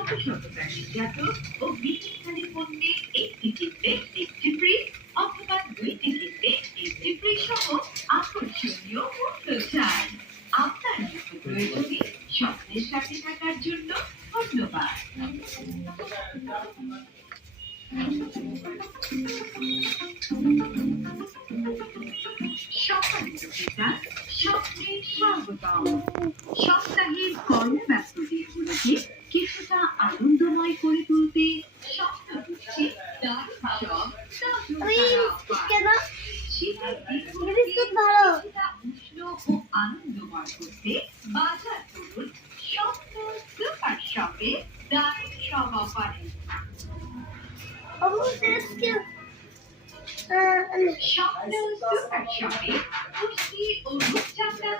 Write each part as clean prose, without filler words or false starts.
শত শত প্রাণীজাত ও বিশেষকারী পণ্যে একটি কিনলে একটি ফ্রি অথবা দুইটি কিনলে একটি ফ্রি সহ আকর্ষণীয় মূল্য ছাড়। আপনার নিত্য প্রয়োজনে স্বপ্নের সাথে থাকার জন্য ধন্যবাদ। সম্মানিত পিতা, স্বপ্নের স্বাগতম। সপ্তাহের কর্মব্যস্ত দিনগুলোকে কিছুটা আনন্দময় করে তুলতে স্বপ্ন দিচ্ছে শীতের দিনগুলোকে কিছুটা উষ্ণ ও আনন্দময় করতে বাজার করুন স্বপ্ন সুপার শপে দারুণ সব অফারে। স্বপ্ন সুপার শপে পুষ্টি ও রূপচর্চার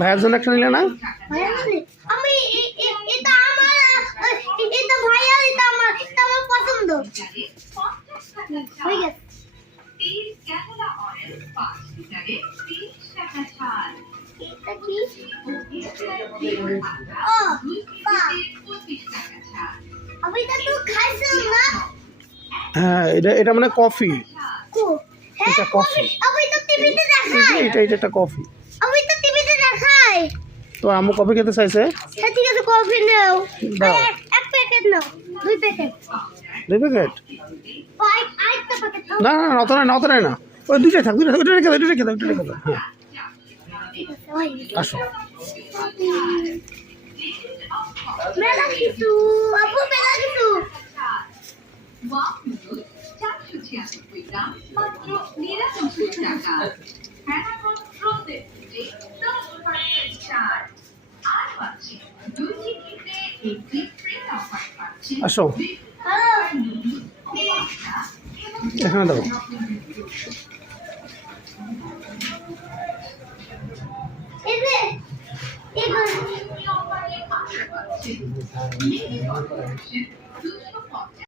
ভাইয়ার জন্য একটা নিলে না? আমি এটা ভাইয়ার, এটা আমার পছন্দ হয়ে গেছে। তেল ক্যানোলা অয়েল 5 লিটারে 30 টাকা ছাড়। এটা কি? ও বাহ, 25 টাকা ছাড়। আমি এটা তো খাইছিলাম না। হ্যাঁ, এটা মানে কফি। এটা কফি। আমি তো টিভিতে দেখাই। এটা একটা কফি। আমি তো টিভিতে দেখাই। তো আম্মু কফি খেতে চাইছে। হ্যাঁ ঠিক আছে, কফি নাও। দাও। এক প্যাকেট নাও, 2 প্যাকেট। 2 প্যাকেট? আরেকটা প্যাকেট নাও। না অত নাই না। ওই দুইটাই থাক, দুইটা রেখে দাও। হ্যাঁ, আসো। মেলা কিছু, আপু মেলা কিছু। ওয়াও নুডলস 496 গ্রাম মাত্র 99 টাকা। প্যারাগন ফ্রোজেন যে 10% ছাড়। আর পাচ্ছি দুইটি কিনলে একটি ফ্রি অফার পাচ্ছি। আসো, এখানে দাও। অফারে আশা পাচ্ছি।